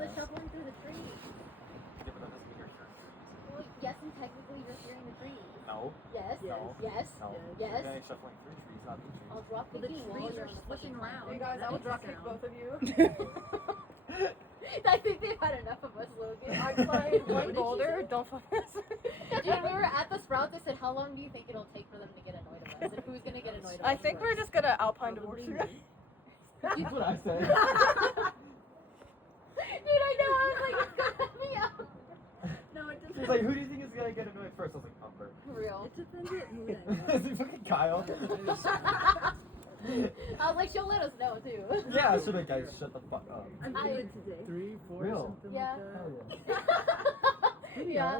the shuffling through the trees. Yeah, but that doesn't mean you're hearing trees. Well, yes, and technically you're hearing the trees. No. Yes. No. Yes. No. Yes. You're getting shuffling through trees, not the trees. I'll drop Well, the the key while trees you're are on the swishing fucking around. planet. You guys, I will That drop makes kick a both of you. I think they've had enough of us, Logan. I played one boulder. Don't fuck this. Dude, when we were at the Sprouts, I said, how long do you think it'll take for them to get annoyed of us? And who's gonna get annoyed of us? I think we're just gonna alpine Probably divorce you. me. That's what I said. Dude, I know, I was like, it's gonna help me out. No, it She's depends. like, who do you think is gonna get annoyed first? I was like, Umber. For real. It depends what mood I'm Is it fucking Kyle? I was like, she'll let us know, too. Yeah, so like, guys, shut the fuck up. I'm I- good today. 3, 4, Real? something Yeah. like that. Hell yeah. Yeah.